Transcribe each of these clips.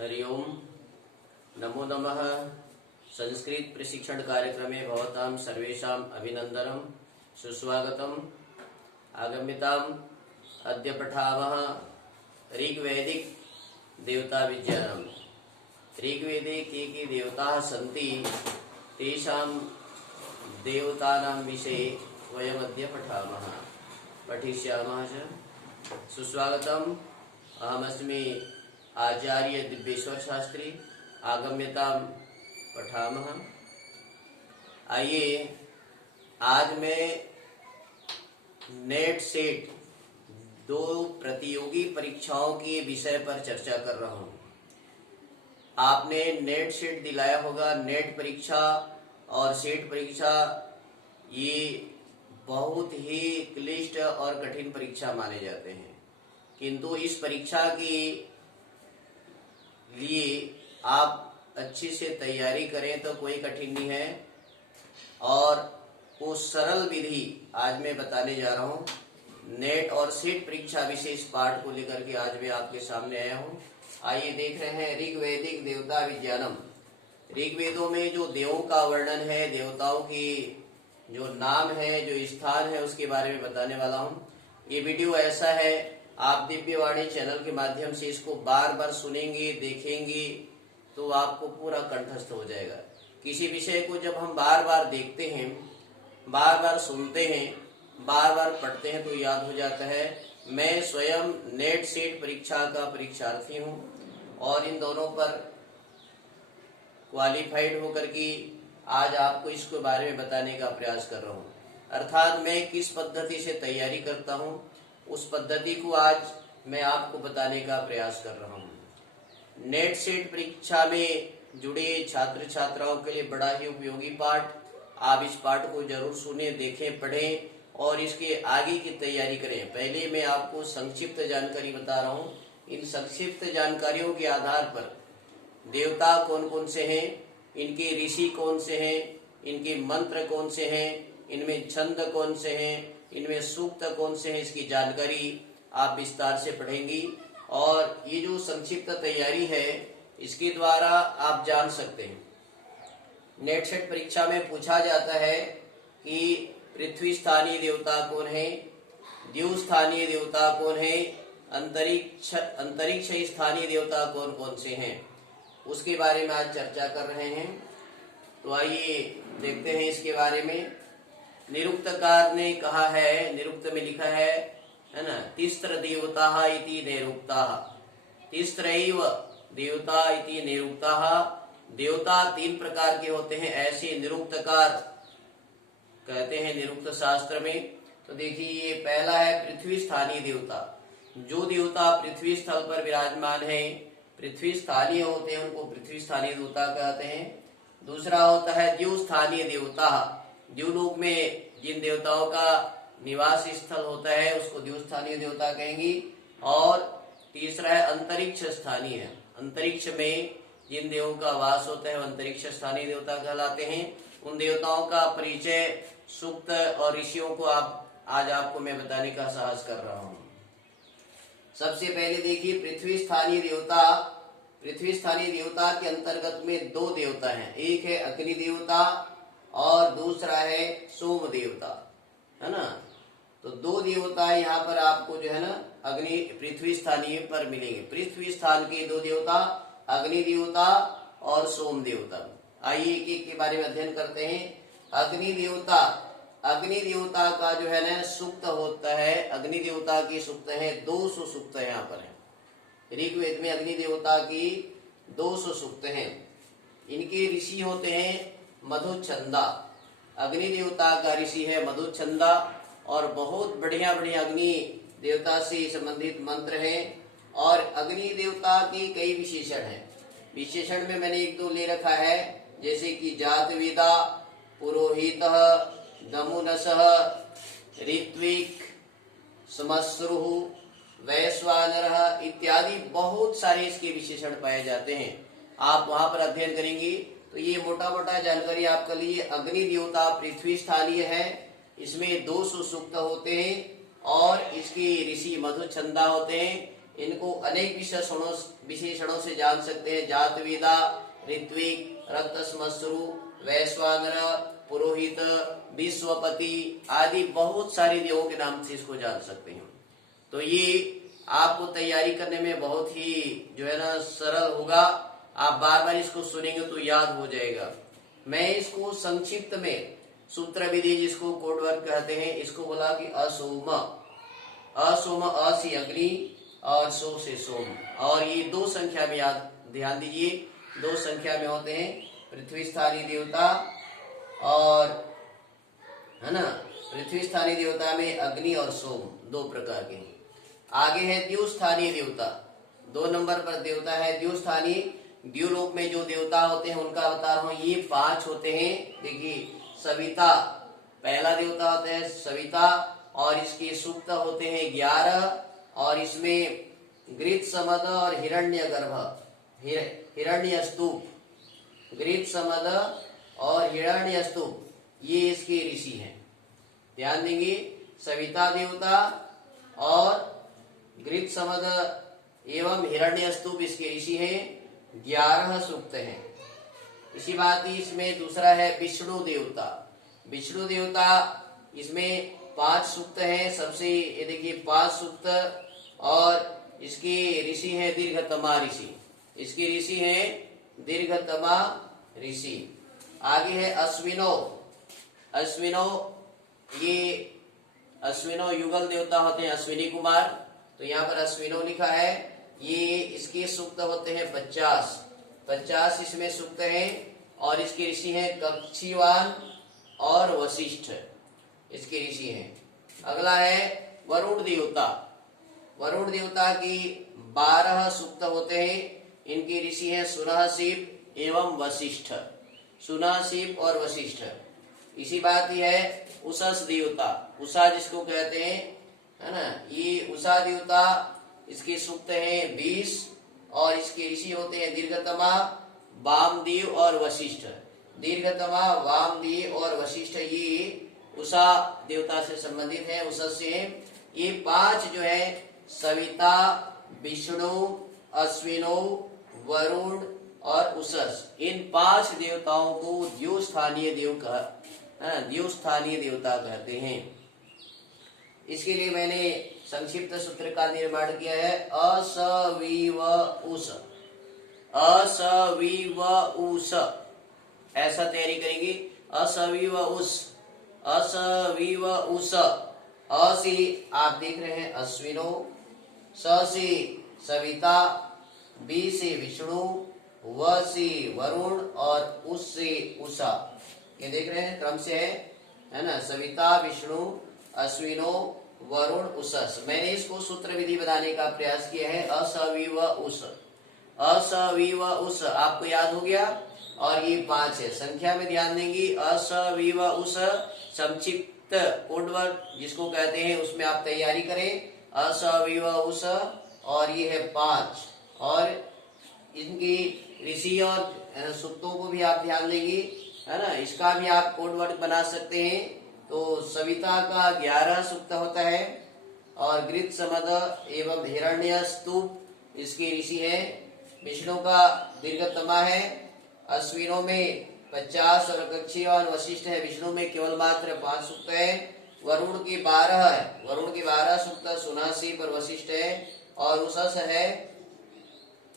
हरि ओम। नमो नमः। संस्कृत प्रशिक्षण कार्यक्रमे भवतां सर्वेषाम् अभिनन्दनं सुस्वागतम्। आगम्यताम् अद्य पठामः ऋग्वैदिक देवता विज्ञानम्। ऋग्वेदे के देवताः सन्ति तेषां देवतानां विषये वयमद्य पठामः पठिष्यामः च। सुस्वागतम्। अहमस्मि आचार्य दिव्येश्वर शास्त्री। आगम्यतां पठामः। आइए आज मैं नेट सेट 2 प्रतियोगी परीक्षाओं के विषय पर चर्चा कर रहा हूं। आपने नेट सेट दिलाया होगा। नेट परीक्षा और सेट परीक्षा ये बहुत ही क्लिष्ट और कठिन परीक्षा माने जाते हैं, किंतु इस परीक्षा के लिए आप अच्छी से तैयारी करें तो कोई कठिन नहीं है। और वो सरल विधि आज मैं बताने जा रहा हूं। नेट और सेट परीक्षा विशेष पाठ को लेकर के आज मैं आपके सामने आया हूं। आइए देख रहे हैं ऋग्वैदिक देवता विज्ञानम। ऋग्वेदों में जो देवों का वर्णन है, देवताओं की जो नाम है, जो स्थान है, उसके बारे में बताने वाला हूँ। ये वीडियो ऐसा है, आप दिव्यवाणी चैनल के माध्यम से इसको बार बार सुनेंगे, देखेंगे तो आपको पूरा कंठस्थ हो जाएगा। किसी विषय को जब हम बार बार देखते हैं, बार बार सुनते हैं, बार बार पढ़ते हैं तो याद हो जाता है। मैं स्वयं नेट सेट परीक्षा का परीक्षार्थी हूँ और इन दोनों पर क्वालिफाइड होकर के आज आपको इसके बारे में बताने का प्रयास कर रहा हूँ। अर्थात मैं किस पद्धति से तैयारी करता हूँ उस पद्धति को आज मैं आपको बताने का प्रयास कर रहा हूँ। नेट सेट परीक्षा में जुड़े छात्र छात्राओं के लिए बड़ा ही उपयोगी पाठ। आप इस पाठ को जरूर सुने, देखें, पढ़ें और इसके आगे की तैयारी करें। पहले मैं आपको संक्षिप्त जानकारी बता रहा हूँ। इन संक्षिप्त जानकारियों के आधार पर देवता कौन कौन से हैं, इनके ऋषि कौन से हैं, इनके मंत्र कौन से हैं, इनमें छंद कौन से हैं, इनमें सूक्त कौन से हैं, इसकी जानकारी आप विस्तार से पढ़ेंगी। और ये जो संक्षिप्त तैयारी है इसके द्वारा आप जान सकते हैं। नेट सेट परीक्षा में पूछा जाता है कि पृथ्वी स्थानीय देवता कौन है, द्यू स्थानीय देवता कौन है, अंतरिक्ष स्थानीय देवता कौन कौन से हैं, उसके बारे में आज चर्चा कर रहे हैं। तो आइए देखते हैं इसके बारे में। निरुक्तकार ने कहा है, निरुक्त में लिखा है ना, तिस्त्र देवता इति निरुक्ताः। तिस्त्रैव देवता इति निरुक्ताः। देवता 3 प्रकार के होते हैं, ऐसे निरुक्तकार कहते हैं निरुक्त शास्त्र में। तो देखिए, ये पहला है पृथ्वी स्थानीय देवता। जो देवता पृथ्वी स्थल पर विराजमान है, पृथ्वी स्थानीय होते हैं, उनको पृथ्वी स्थानीय देवता कहते हैं। दूसरा होता है द्यू स्थानीय देवता। द्यूलोक में जिन देवताओं का निवास स्थल होता है उसको द्यू स्थानीय देवता कहेंगी। और तीसरा है अंतरिक्ष स्थानीय। अंतरिक्ष में जिन देवों का वास होता है अंतरिक्ष स्थानीय देवता कहलाते हैं। उन देवताओं का परिचय सूक्त और ऋषियों को आज आपको मैं बताने का साहस कर रहा हूँ। सबसे पहले देखिए पृथ्वी स्थानीय देवता। पृथ्वी स्थानीय देवता के अंतर्गत में 2 देवता हैं। एक है अग्नि देवता और दूसरा है सोम देवता, है ना। तो 2 देवता यहाँ पर आपको जो है ना अग्नि पृथ्वी स्थानीय पर मिलेंगे। पृथ्वी स्थान के 2 देवता, अग्नि देवता और सोम देवता। आइए एक एक के बारे में अध्ययन करते हैं। अग्नि देवता, अग्नि देवता का जो है ना सूक्त होता है। अग्नि देवता की सूक्त है 200 सूक्त यहाँ पर है। ऋग्वेद में अग्नि देवता की 200 सूक्त हैं। इनके ऋषि होते हैं मधुचंदा। अग्नि देवता का ऋषि है मधुचंदा और बहुत बढ़िया बढ़िया अग्नि देवता से संबंधित मंत्र हैं। और अग्नि देवता के कई विशेषण हैं। विशेषण में मैंने 1-2 ले रखा है, जैसे कि जातवेदा, पुरोहितः, दमुनसः, ऋत्विक, श्मश्रुः, वैश्वानरः इत्यादि बहुत सारे इसके विशेषण पाए जाते हैं। आप वहां पर अध्ययन करेंगे तो ये मोटा मोटा जानकारी आपके लिए। अग्नि देवता पृथ्वी स्थानीय है, इसमें 200 सूक्त होते हैं और इसके ऋषि मधुचंदा होते हैं। इनको अनेक विशेषणों से जान सकते हैं। जातवेदा, ऋत्विक, रक्तश्मश्रु, वैश्वानर, पुरोहित, विश्वपति आदि बहुत सारे देवों के नाम से इसको जान सकते हैं। तो ये आपको तैयारी करने में बहुत ही जो है ना सरल होगा। आप बार बार इसको सुनेंगे तो याद हो जाएगा। मैं इसको संक्षिप्त में सूत्र विधि, जिसको कोड वर्क कहते हैं, इसको बोला कि असोम। असोम, अ से अग्नि और सो से सोम। और ये 2 संख्या में याद ध्यान दीजिए, 2 संख्या में होते हैं। पृथ्वी स्थानीय देवता और है ना, पृथ्वी स्थानीय देवता में अग्नि और सोम 2 प्रकार के हैं। आगे है द्युस्थानीय देवता, 2 नंबर पर देवता है द्युस्थानीय। द्युलोक में जो देवता होते हैं उनका बता रहा हूं, ये 5 होते हैं। देखिए, सविता पहला देवता होता है सविता, और इसके सूक्त होते हैं 11, और इसमें गृत समद और हिरण्यगर्भ, हिरण्यस्तूप, गृत समद और हिरण्यस्तूप ये इसके ऋषि हैं। ध्यान देंगे, सविता देवता और गृत समद एवं हिरण्यस्तूप इसके ऋषि हैं। 11 सूक्त हैं। इसी बात ही इसमें दूसरा है विष्णु देवता। विष्णु देवता इसमें 5 सूक्त हैं। सबसे ये देखिए 5 सूक्त, और इसके ऋषि हैं दीर्घतमा ऋषि। इसके ऋषि हैं दीर्घतमा ऋषि। आगे है अश्विनो। अश्विनो, ये अश्विनो युगल देवता होते हैं, अश्विनी कुमार। तो यहाँ पर अश्विनो लिखा है। ये इसके सूक्त होते हैं 50 इसमें सूक्त हैं, और इसके ऋषि हैं कक्षीवान और वशिष्ठ, इसके ऋषि हैं। अगला है वरुण देवता। वरुण देवता की 12 सूक्त होते हैं। इनके ऋषि हैं सुनासीप एवं वशिष्ठ, सुनासीप और वशिष्ठ। इसी बात ही है उषस देवता, उषा जिसको कहते हैं, है ना, ये उषा देवता, इसके सूक्त हैं 20, और इसके ऋषि होते हैं दीर्घतमा, वामदेव और वशिष्ठ। दीर्घतमा, वामदेव और वशिष्ठ ये उषा देवता से संबंधित है, उषस से। ये 5 जो है सविता, विष्णु, अश्विनो, वरुण और उषस, इन 5 देवताओं को द्युस्थानीय देवता कहते हैं। इसके लिए मैंने संक्षिप्त सूत्र का निर्माण किया है। असविव उस, असविव उस, ऐसा तैयारी करेंगे। असविव उस, असविव उस। अ से आप देख रहे हैं अश्विनो, स से सविता, बी से विष्णु, व से वरुण और उस से उषा। ये देख रहे हैं क्रम से है ना, सविता, विष्णु, अश्विनो, वरुण, उषस। मैंने इसको सूत्र विधि बनाने का प्रयास किया है। असविव उस, असविव उस आपको याद हो गया। और ये 5 है, संख्या में ध्यान देंगी। असविव उस संक्षिप्त कोडवर्ड जिसको कहते हैं, उसमें आप तैयारी करें। असविव उस, और ये है 5, और इनकी ऋषि और सूक्तों को भी आप ध्यान देंगे, है ना। इसका भी आप कोडवर्ड बना सकते हैं। तो सविता का 11 सूक्त होता है, और गृत समद एवं हिरण्यस्तूप इसके ऋषि है। विष्णु का दीर्घतमा है, अश्विनों में 50 और कक्षीवान वशिष्ठ है। विष्णु में केवल मात्र 5 सूक्त है। वरुण की 12 है, वरुण की 12 सूक्त, सुनासीप और वशिष्ठ है। और उषस है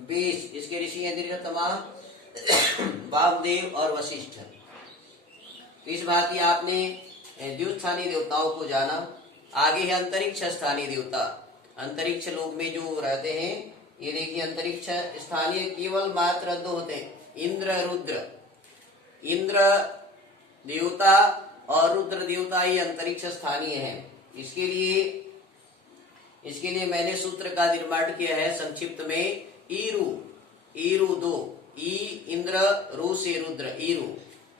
20, इसके ऋषि है दीर्घतमा, वामदेव और वशिष्ठ। इस बात की आपने द्युस्थानीय देवताओं को जाना। आगे है अंतरिक्ष स्थानीय देवता। अंतरिक्ष लोक में जो रहते हैं, ये देखिए अंतरिक्ष स्थानीय केवल मात्र 2 होते हैं, इंद्र, रुद्र। इंद्र देवता और रुद्र देवता ये अंतरिक्ष स्थानीय है। इसके लिए मैंने सूत्र का निर्माण किया है संक्षिप्त में। ईरु, ईरु 2, ई इंद्र, रू से रुद्र, ईरु।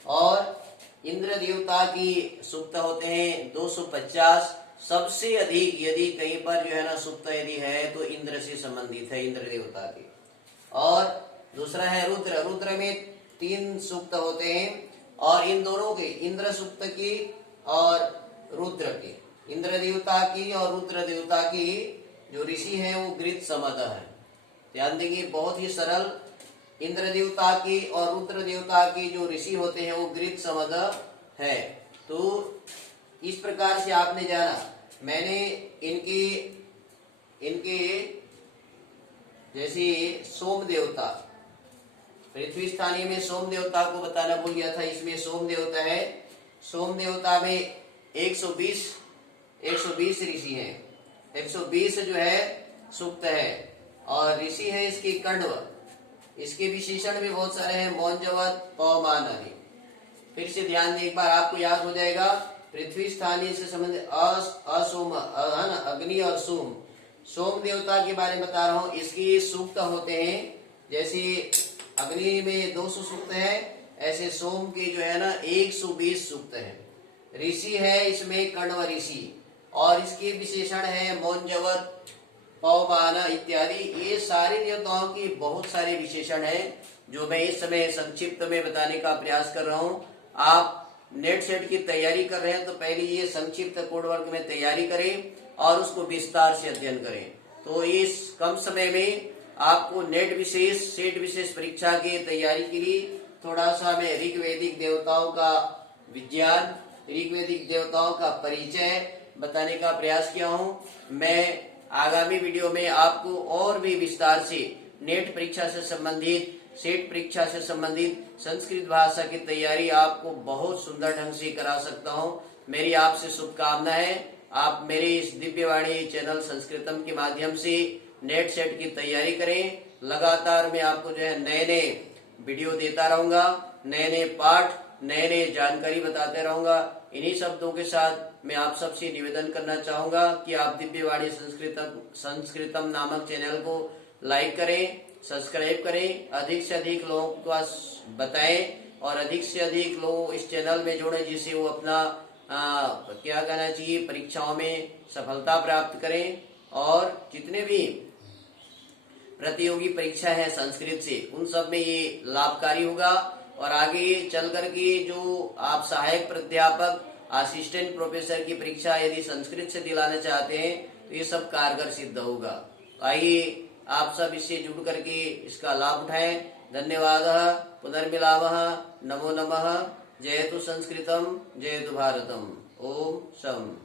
और इंद्र देवता की सूक्त होते हैं 250। सबसे अधिक यदि कहीं पर जो है ना सूक्त यदि है तो इंद्र से संबंधित है, इंद्र देवता के। और दूसरा है रुद्र, रुद्र में 3 सूक्त होते हैं, और इन दोनों के, इंद्र सूक्त की और रुद्र के, इंद्र देवता की और रुद्र देवता की जो ऋषि है वो गृत समद है। ध्यान देंगे, बहुत ही सरल। इंद्र देवता की और रुद्र देवता की जो ऋषि होते हैं वो गृत समद है। तो इस प्रकार से आपने जाना। मैंने इनके जैसे सोम देवता, पृथ्वी स्थानीय में सोम देवता को बताना भूल गया था। इसमें सोम देवता है। सोम देवता में 120 ऋषि हैं। 120 जो है सूक्त है और ऋषि है इसके कण्व। इसके विशेषण भी बहुत सारे हैं, मौंजवत, पवमान आदि। फिर से ध्यान दें एक बार, आपको याद हो जाएगा। पृथ्वी स्थानीय से संबंधित असोम, अग्नि और सोम। सोम देवता के बारे में बता रहा हूँ। इसके सूक्त होते हैं, जैसे अग्नि में 200 सूक्त है, ऐसे सोम के जो है ना 120 सूक्त है। ऋषि है इसमें कण्व ऋषि, और इसके विशेषण है मौंजवत, पवमान इत्यादि। ये सारे देवताओं की बहुत सारे विशेषण हैं जो मैं इस समय संक्षिप्त में बताने का प्रयास कर रहा हूँ। आप नेट सेट की तैयारी कर रहे हैं तो पहले ये संक्षिप्त कोड वर्ग में तैयारी करें और उसको विस्तार से अध्ययन करें। तो इस कम समय में आपको नेट विशेष, सेट विशेष परीक्षा की तैयारी के लिए थोड़ा सा मैं ऋग्वैदिक देवताओं का विज्ञान, ऋग्वैदिक देवताओं का परिचय बताने का प्रयास किया हूँ। मैं आगामी वीडियो में आपको और भी विस्तार से नेट परीक्षा से संबंधित, सेट परीक्षा से संबंधित संस्कृत भाषा की तैयारी आपको बहुत सुंदर ढंग से करा सकता हूं। मेरी आपसे शुभकामना है। आप मेरे इस दिव्यवाणी चैनल संस्कृतम के माध्यम से नेट सेट की तैयारी करें। लगातार मैं आपको जो है नए नए वीडियो देता रहूंगा, नए नए पाठ, नए नए जानकारी बताते रहूंगा। इन्हीं शब्दों के साथ मैं आप सबसे निवेदन करना चाहूंगा कि आप दिव्यवाणी संस्कृतम नामक चैनल को लाइक करें, सब्सक्राइब करें, अधिक से अधिक लोगों को बताएं और अधिक से अधिक लोग इस चैनल में जोड़ें, जिससे वो अपना क्या कहना चाहिए, परीक्षाओं में सफलता प्राप्त करें। और जितने भी प्रतियोगी परीक्षा है संस्कृत से, उन सब में ये लाभकारी होगा। और आगे चल करके जो आप सहायक प्राध्यापक, असिस्टेंट प्रोफेसर की परीक्षा यदि संस्कृत से दिलाना चाहते हैं तो ये सब कारगर सिद्ध होगा। आइए आप सब इससे जुड़ करके इसका लाभ उठाएं। धन्यवाद। पुनर्मिलामः। नमो नमः। जयतु संस्कृतम, जयतु भारतम। ओम शम।